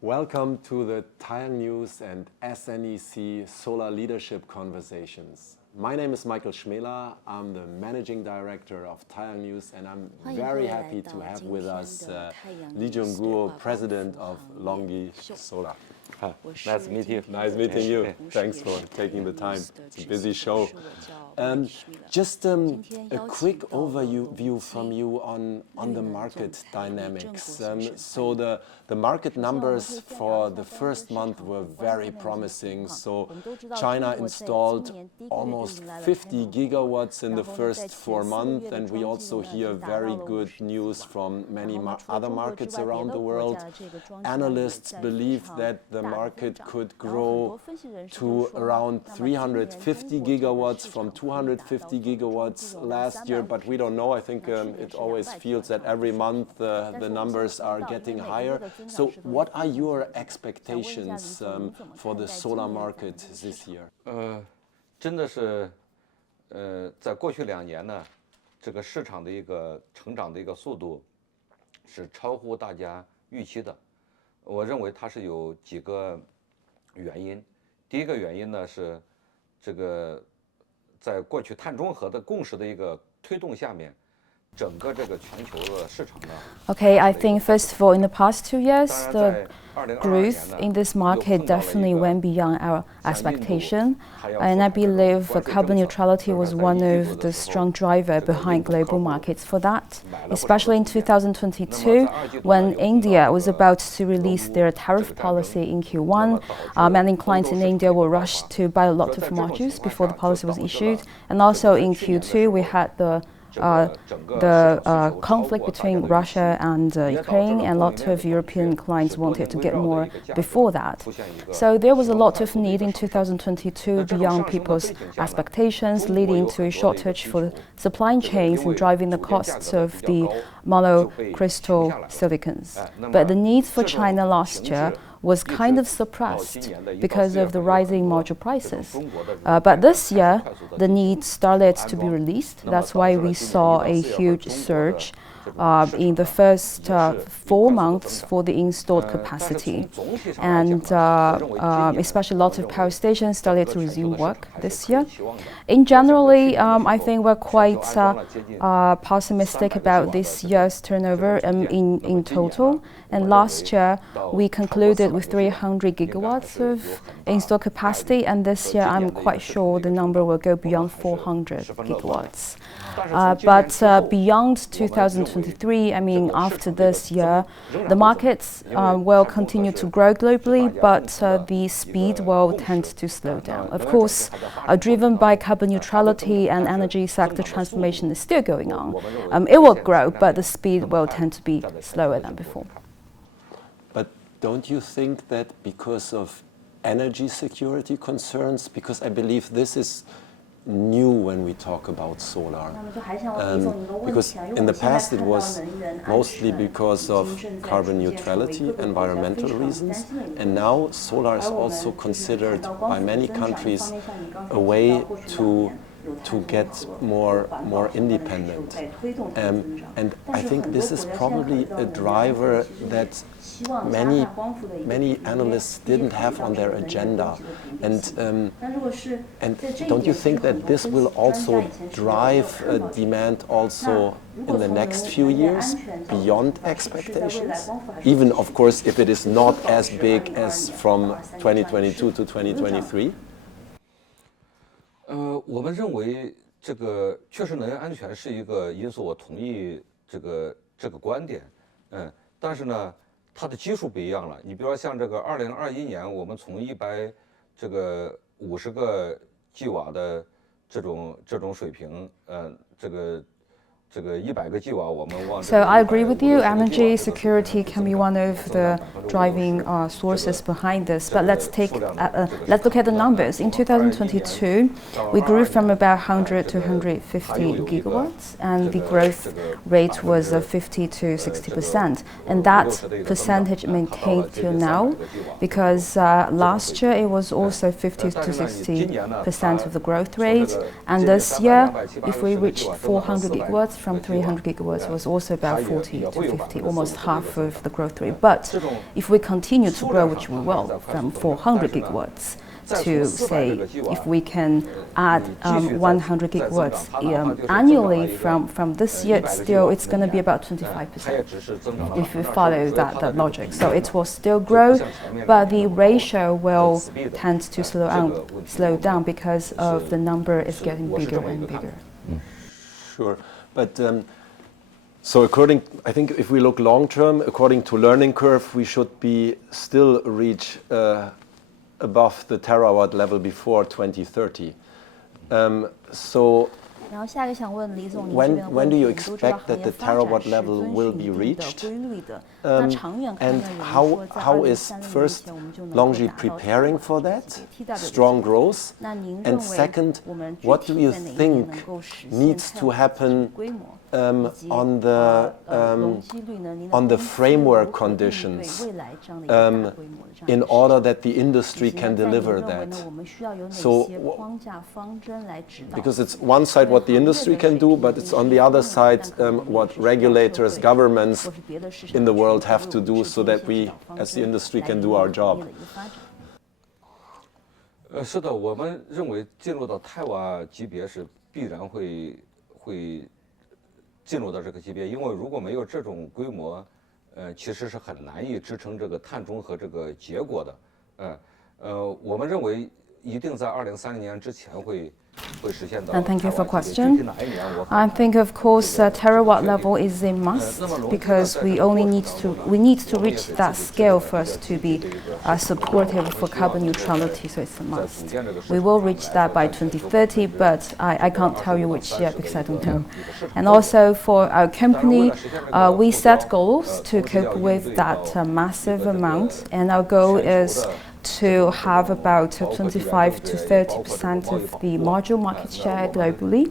Welcome to the TaiyangNews and SNEC Solar Leadership Conversations. My name is Michael Schmeler. I'm the Managing Director of TaiyangNews, and I'm very happy to have with us Zhenguo, President of LONGi Solar. Hi. Nice to meet you. Nice meeting you. Thanks for taking the time. It's a busy show. Just a quick overview from you on the market dynamics. So the market numbers for the first month were very promising. So China installed almost 50 gigawatts in the first 4 months, and we also hear very good news from many other markets around the world. Analysts believe that the market could grow to around 350 gigawatts from 250 gigawatts last year, but we don't know. I think it always feels that every month the numbers are getting higher. So what are your expectations for the solar market this year? 真的是，在过去2年呢，这个市场的一个成长的一个速度是超乎大家预期的。我认为它是有几个原因。第一个原因呢是，这个在过去碳中和的共识的一个推动下面。 Okay, I think first of all, in the past 2 years, the growth in this market definitely went beyond our expectation, and I believe carbon neutrality was one of the strong drivers behind global markets for that, especially in 2022, when India was about to release their tariff policy in Q1. Many clients in India were rushed to buy a lot of modules before the policy was issued, and also in Q2 we had the conflict between Russia and Ukraine, and a lot of European clients wanted to get more before that. So there was a lot of need in 2022 beyond people's expectations, leading to a shortage for supply chains and driving the costs of the monocrystal silicons. But the needs for China last year was kind of suppressed because of the rising module prices. But this year, the need started to be released. That's why we saw a huge surge in the first 4 months for the installed capacity. And especially a lot of power stations started to resume work this year. In generally, I think we're quite pessimistic about this year's turnover in total. And last year, we concluded with 300 gigawatts of installed capacity, and this year I'm quite sure the number will go beyond 400 gigawatts. But beyond 2023, I mean, after this year, the markets will continue to grow globally, but the speed will tend to slow down. Of course, driven by carbon neutrality and energy sector transformation is still going on. It will grow, but the speed will tend to be slower than before. But don't you think that because of energy security concerns, because I believe this is new when we talk about solar, because in the past it was mostly because of carbon neutrality, environmental reasons, and now solar is also considered by many countries a way to get more independent. And I think this is probably a driver that many analysts didn't have on their agenda. And don't you think that this will also drive demand also in the next few years beyond expectations? Even, of course, if it is not as big as from 2022 to 2023? 我们认为这个确实能源安全是一个因素，我同意这个观点，但是呢，它的基数不一样了。你比如说像这个2021年，我们从150个 G 瓦的这种水平，So I agree with you. Energy security can be one of the driving sources behind this. But let's look at the numbers. In 2022, we grew from about 100 to 150 gigawatts, and the growth rate was 50 to 60%. And that percentage maintained till now, because last year it was also 50 to 60% of the growth rate. And this year, if we reach 400 gigawatts, from 300 gigawatts was also about 40 to 50, almost half of the growth rate. But if we continue to grow, which we will, from 400 gigawatts to say, if we can add 100 gigawatts annually from this year, it's going to be about 25% if we follow that logic. So it will still grow, but the ratio will tend to slow down because of the number is getting bigger and bigger. Sure, but so I think if we look long term, according to learning curve, we should be still reach above the terawatt level before 2030. So when do you expect that the terawatt level will be reached? And how is first LONGi preparing for that strong growth? And second, what do you think needs to happen on the framework conditions in order that the industry can deliver that? So, because it's one side what the industry can do, but it's on the other side what regulators, governments in the world have to do so that we, as the industry, can do our job. 是的，我们认为进入到太瓦级别是必然会进入到这个级别，因为如果没有这种规模，其实是很难以支撑这个碳中和这个结果的。我们认为一定在2030年之前会实现到。And thank you for question. I think of course terawatt level is a must because we need to reach that scale first to be supportive for carbon neutrality. So it's a must. We will reach that by 2030, but I can't tell you which year because I don't know. And also for our company, we set goals to cope with that massive amount, and our goal is to have about 25 to 30% of the module market share globally,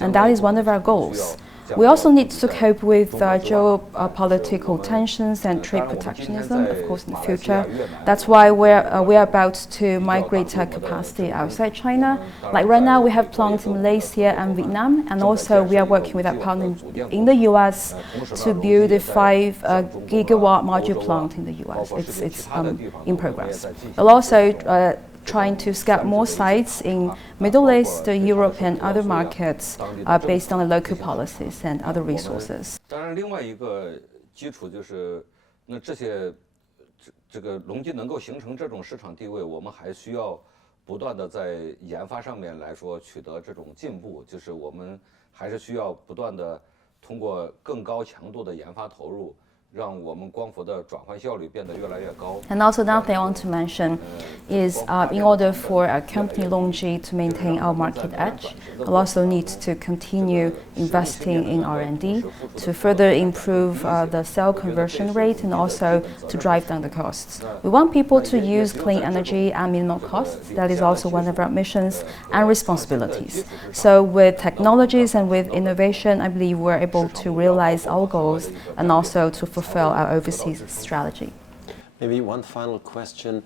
and that is one of our goals. We also need to cope with geopolitical tensions and trade protectionism, of course, in the future. That's why we're about to migrate our capacity outside China. Like right now, we have plants in Malaysia and Vietnam, and also we are working with our partner in the US to build a 5 gigawatt module plant in the US. It's in progress. We'll also trying to scout more sites in Middle East, Europe, and other markets based on the local policies and other resources. 当然，另外一个基础就是，那这个隆基能够形成这种市场地位，我们还需要不断的在研发上面来说取得这种进步，就是我们还是需要不断的通过更高强度的研发投入。 And also another thing I want to mention is in order for our company LONGi to maintain our market edge, we'll also need to continue investing in R&D to further improve the cell conversion rate and also to drive down the costs. We want people to use clean energy at minimal costs. That is also one of our missions and responsibilities. So with technologies and with innovation, I believe we're able to realize our goals and also to fulfill our overseas strategy. Maybe one final question.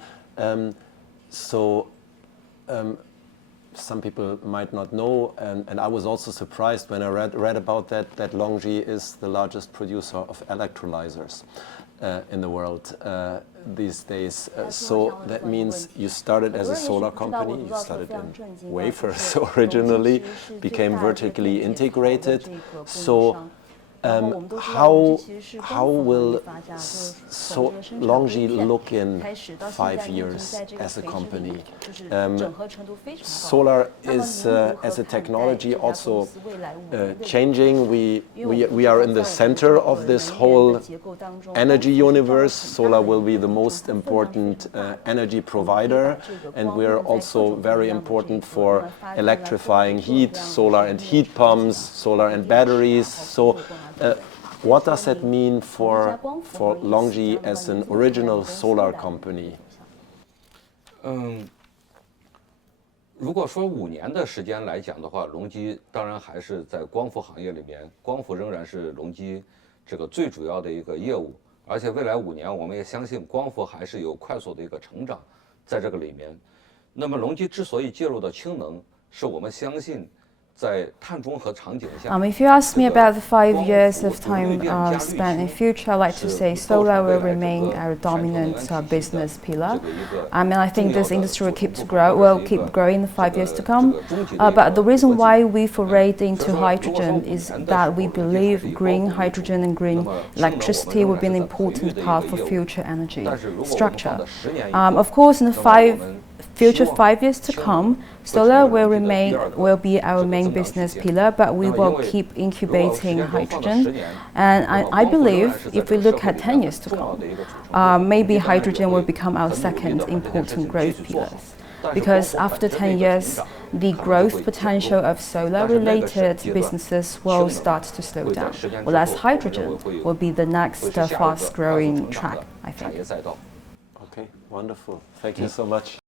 Some people might not know, and I was also surprised when I read about that LONGi is the largest producer of electrolyzers in the world these days. So that means you started as a solar company, you started in wafers originally, became vertically integrated. So how will LONGi look in 5 years as a company? Solar is as a technology also changing. We are in the center of this whole energy universe. Solar will be the most important energy provider, and we're also very important for electrifying heat, solar and heat pumps, solar and batteries. So what does that mean for LONGi as an original solar company? 如果说5年的时间来讲的话，隆基当然还是在光伏行业里面，光伏仍然是隆基这个最主要的一个业务，而且未来5年我们也相信光伏还是有快速的一个成长在这个里面。那么隆基之所以介入到氢能，是我们相信 If you ask me about the 5 years of time spent in future, I'd like to say solar will remain our dominant business pillar. I think this industry will keep growing in the 5 years to come. But the reason why we forayed into hydrogen is that we believe green hydrogen and green electricity will be an important part for future energy structure. Of course, in the future 5 years to come, solar will be our main business pillar, but we will keep incubating hydrogen. And I believe if we look at 10 years to come, maybe hydrogen will become our second important growth pillar. Because after 10 years, the growth potential of solar-related businesses will start to slow down, whereas hydrogen will be the next fast-growing track, I think. Okay, wonderful. Thank you so much.